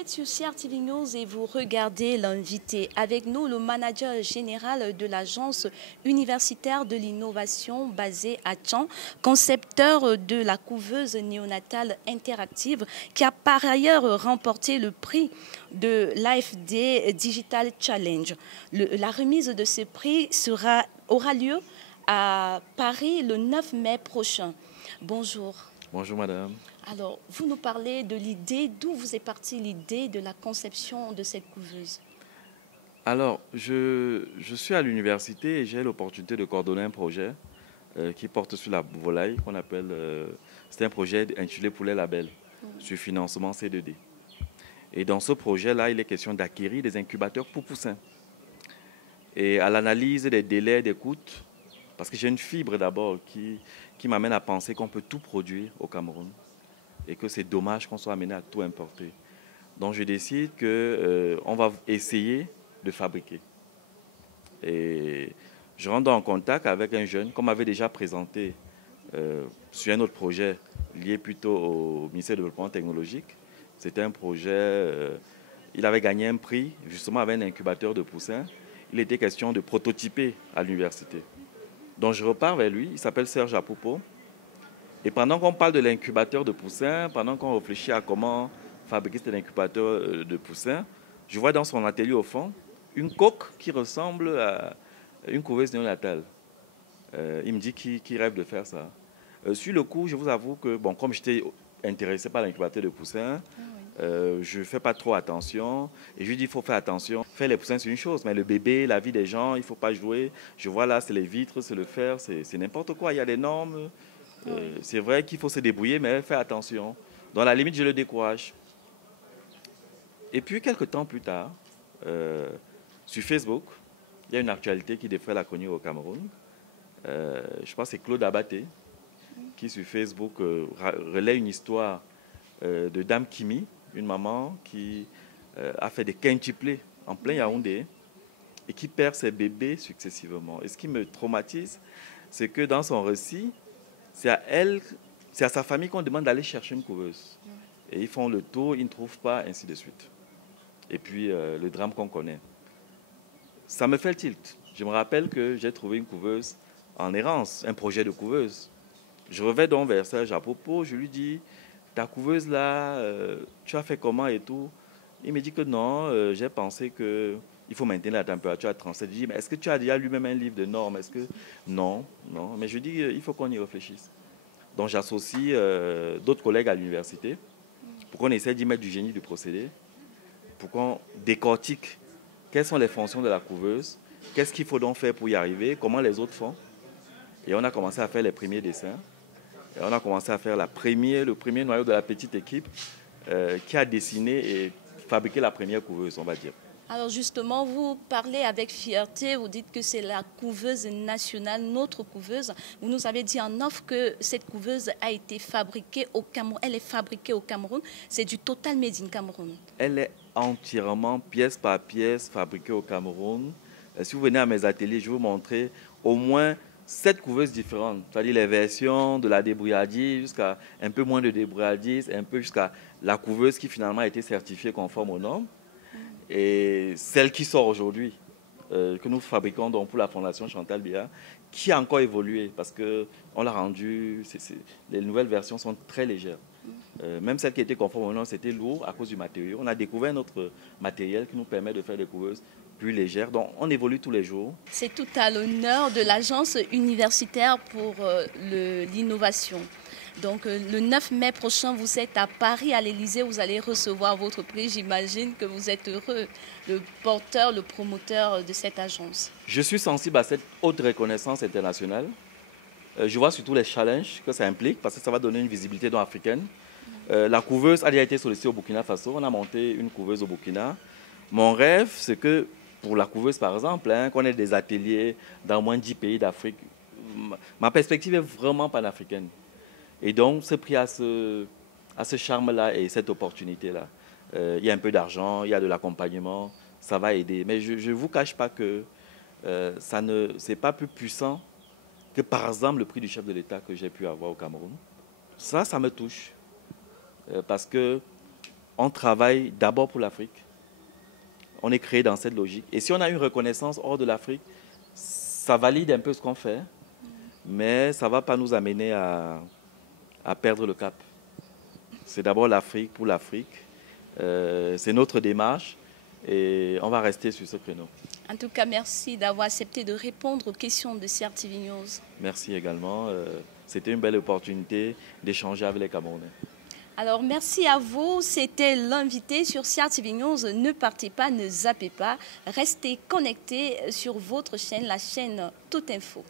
êtes sur CRTV News et vous regardez l'invité. Avec nous, le manager général de l'agence universitaire de l'innovation basée à Tchang, concepteur de la couveuse néonatale interactive, qui a par ailleurs remporté le prix de l'AFD Digital Challenge. La remise de ce prix aura lieu à Paris le 9 mai prochain. Bonjour. Bonjour madame. Alors, vous nous parlez de l'idée, d'où vous est partie l'idée de la conception de cette couveuse? Alors, je suis à l'université et j'ai l'opportunité de coordonner un projet qui porte sur la volaille, qu'on appelle, c'est un projet intitulé Poulet Label, sur financement C2D. Et dans ce projet-là, il est question d'acquérir des incubateurs pour poussins. Et à l'analyse des délais d'écoute, parce que j'ai une fibre d'abord qui m'amène à penser qu'on peut tout produire au Cameroun et que c'est dommage qu'on soit amené à tout importer. Donc je décide qu'on va essayer de fabriquer. Et je rentre en contact avec un jeune qu'on m'avait déjà présenté sur un autre projet lié plutôt au ministère du Développement technologique. C'était un projet, il avait gagné un prix justement avec un incubateur de poussins. Il était question de prototyper à l'université. Donc je repars vers lui, il s'appelle Serge Apoupo. Et pendant qu'on parle de l'incubateur de poussins, pendant qu'on réfléchit à comment fabriquer cet incubateur de poussins, je vois dans son atelier au fond une coque qui ressemble à une couveuse néonatale. Il me dit qu'il rêve de faire ça. Sur le coup, je vous avoue que, bon, comme j'étais intéressé par l'incubateur de poussins, je ne fais pas trop attention. Et je lui dis, il faut faire attention. Faire les poussins, c'est une chose, mais le bébé, la vie des gens, il ne faut pas jouer. Je vois là, c'est les vitres, c'est le fer, c'est n'importe quoi. Il y a des normes. C'est vrai qu'il faut se débrouiller, mais faire attention. Dans la limite, je le décourage. Et puis, quelques temps plus tard, sur Facebook, il y a une actualité qui défraie la chronique au Cameroun. Je pense que c'est Claude Abaté qui, sur Facebook, relaie une histoire de Dame Kimi, une maman qui a fait des quintuplés en plein Yaoundé et qui perd ses bébés successivement. Et ce qui me traumatise, c'est que dans son récit, c'est à elle, c'est à sa famille qu'on demande d'aller chercher une couveuse. Et ils font le tour, ils ne trouvent pas, ainsi de suite. Et puis, le drame qu'on connaît. Ça me fait le tilt. Je me rappelle que j'ai trouvé une couveuse en errance, un projet de couveuse. Je reviens donc vers Serge Apoupo, je lui dis, ta couveuse là, tu as fait comment et tout? Il me dit que non, j'ai pensé qu'il faut maintenir la température à 37. Je dis, mais est-ce que tu as déjà lu même un livre de normes? Est-ce que... Non, non. Mais je dis, il faut qu'on y réfléchisse. Donc j'associe d'autres collègues à l'université pour qu'on essaie d'y mettre du génie du procédé, pour qu'on décortique quelles sont les fonctions de la couveuse, qu'est-ce qu'il faut donc faire pour y arriver, comment les autres font. Et on a commencé à faire les premiers dessins. Et on a commencé à faire le premier noyau de la petite équipe qui a dessiné et fabriqué la première couveuse, on va dire. Alors justement, vous parlez avec fierté, vous dites que c'est la couveuse nationale, notre couveuse. Vous nous avez dit en off que cette couveuse a été fabriquée au Cameroun. Elle est fabriquée au Cameroun. C'est du Total Made in Cameroun. Elle est entièrement, pièce par pièce, fabriquée au Cameroun. Si vous venez à mes ateliers, je vais vous montrer au moins 7 couveuses différentes. C'est-à-dire les versions de la débrouillardise jusqu'à un peu moins de débrouillardise, un peu jusqu'à la couveuse qui finalement a été certifiée conforme aux normes. Et celle qui sort aujourd'hui, que nous fabriquons donc pour la Fondation Chantal Biya, qui a encore évolué parce qu'on l'a rendu, les nouvelles versions sont très légères. Même celle qui était conforme aux normes, c'était lourd à cause du matériau. On a découvert notre matériel qui nous permet de faire des couveuses plus légères. Donc on évolue tous les jours. C'est tout à l'honneur de l'agence universitaire pour l'innovation. Donc le 9 mai prochain, vous êtes à Paris, à l'Élysée, vous allez recevoir votre prix. J'imagine que vous êtes heureux, le porteur, le promoteur de cette agence. Je suis sensible à cette haute reconnaissance internationale. Je vois surtout les challenges que ça implique parce que ça va donner une visibilité dans africaine. La couveuse a déjà été sollicitée au Burkina Faso. On a monté une couveuse au Burkina. Mon rêve, c'est que pour la couveuse, par exemple, qu'on ait des ateliers dans moins de 10 pays d'Afrique. Ma perspective est vraiment panafricaine. Et donc, c'est pris à ce charme-là et cette opportunité-là. Il y a un peu d'argent, il y a de l'accompagnement, ça va aider. Mais je ne vous cache pas que c'est pas plus puissant que, par exemple, le prix du chef de l'État que j'ai pu avoir au Cameroun. Ça me touche. Parce que on travaille d'abord pour l'Afrique. On est créé dans cette logique. Et si on a une reconnaissance hors de l'Afrique, ça valide un peu ce qu'on fait, mais ça ne va pas nous amener à perdre le cap. C'est d'abord l'Afrique pour l'Afrique. C'est notre démarche et on va rester sur ce créneau. En tout cas, merci d'avoir accepté de répondre aux questions de CRTV News. Merci également. C'était une belle opportunité d'échanger avec les Camerounais. Alors, merci à vous. C'était l'invité sur CRTV News. Ne partez pas, ne zappez pas. Restez connectés sur votre chaîne, la chaîne Tout Info.